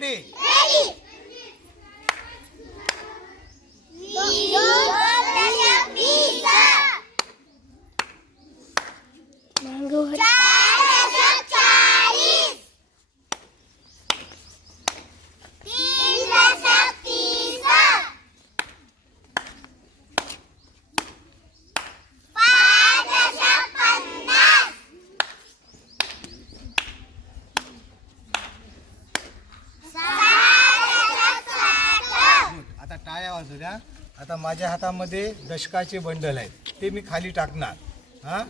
Ready? आता टाळ्या वाजू द्या. आता माझ्या हातामध्ये दशकाचे बंडल आहेत, ते मी खाली टाकणार. हा,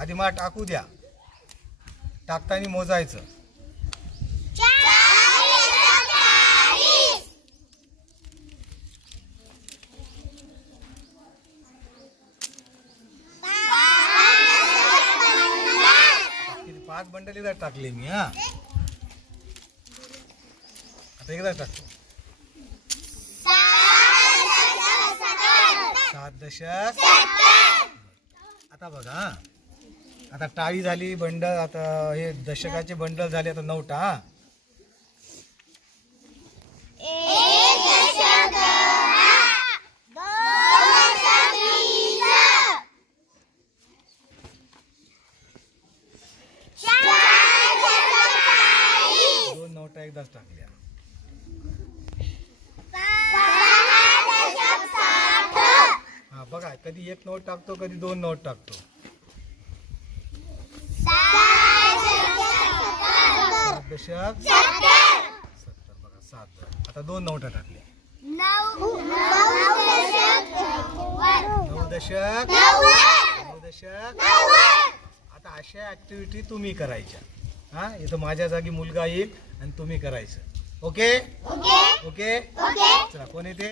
आधी मला टाकू द्या. टाकताना मोजायचं. किती 5 बंडल एकदा टाकले मी. हा, आता एकदा टाकतो. 7 दशक. आता बघा, हा, आता टाळी झाली, बंडल, आता हे दशकाचे बंडल झाले. आता 9 टा. दोन नोटा एकदाच टाकल्या. हा बघा, कधी 1 नोट टाकतो, कधी 2 नोट टाकतो. 7 दशक 70. बघा 7. आता 2 नोटा टाकल्या. 9 दशक 9 दशक. आता अशा ऍक्टिव्हिटी तुम्ही करायच्या. हा, इथं माझ्या जागी मुलगा येईल आणि तुम्ही करायचं. Okay okay. चला, कोण येते?